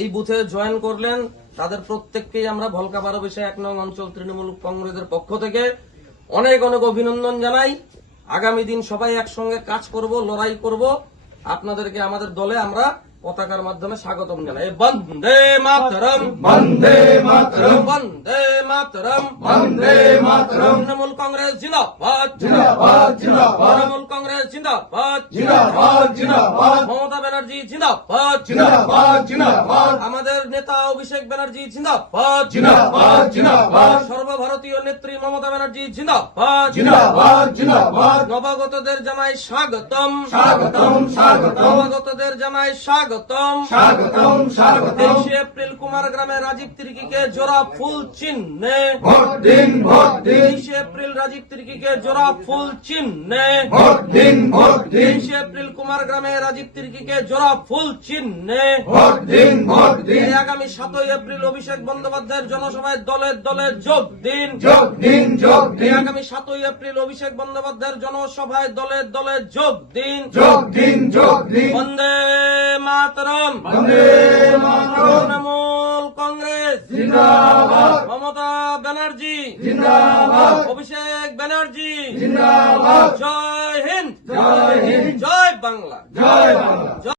এই বুথে জয়েন করলেন তাদের প্রত্যেককেই আমরা ভলকা 12 1 নং অঞ্চল তৃণমূল কংগ্রেসের পক্ষ থেকে অনেক অনেক অভিনন্দন জানাই। আগামী দিন সবাই একসঙ্গে কাজ করব, লড়াই করব। আপনাদেরকে আমাদের দলে আমরা পতাকার মাধ্যমে স্বাগতম জানাই। বন্দে মাতরম, বন্দে মাতরম, বন্দে মাতরম, বন্দে মাতরম, তৃণমূল কংগ্রেস জিন্দাবাদ, জিন্দাবাদ, জিন্দাবাদ, তৃণমূল কংগ্রেস জিন্দাবাদ, জিন্দাবাদ, জিন্দাবাদ, মমতা ব্যানার্জি জিন্দাবাদ, জিন্দাবাদ, জিন্দাবাদ, আমাদের নেতা অভিষেক ব্যানার্জি জিন্দাবাদ, জিন্দাবাদ, জিন্দাবাদ, সর্বভারতীয় নেত্রী মমতা ব্যানার্জি জিন্দাবাদ, জিন্দাবাদ, জিন্দাবাদ, নবাগতদের জানাই স্বাগতম, স্বাগতম, স্বাগতম, নবাগতদের জানাই স্বাগতম। স্বাগতম, স্বাগতম, 23 এপ্রিল কুমারগ্রামে রাজীব তির্কিকে জোড়া ফুল চিহ্নে, ভোট দিন, ভোট দিন, 23 এপ্রিল রাজীব তির্কিকে জোড়া ফুল চিহ্নে, ভোট দিন, ভোট দিন, 23 এপ্রিল কুমারগ্রামে রাজীব তির্কিকে জোড়া ফুল চিহ্নে। ভোট দিন, ভোট দিন, এই আগামী 7 এপ্রিল অভিষেক বন্দ্যোপাধ্যায়ের জনসভায় দলে দলে যোগ দিন। যোগ দিন, যোগ এই দিন, আগামী 7 এপ্রিল অভিষেক বন্দ্যোপাধ্যায়ের জনসভায় দলে দলে যোগ দিন। যোগ দিন, যোগ দিন, বন্দে মাতরম, বন্দে মাতরম, তৃণমূল কংগ্রেস জিন্দাবাদ, মমতা ব্যানার্জি জিন্দাবাদ, অভিষেক ব্যানার্জি জিন্দাবাদ, জয় হিন্দ, জয় হিন্দ, জয় বাংলা। জয় বাংলা।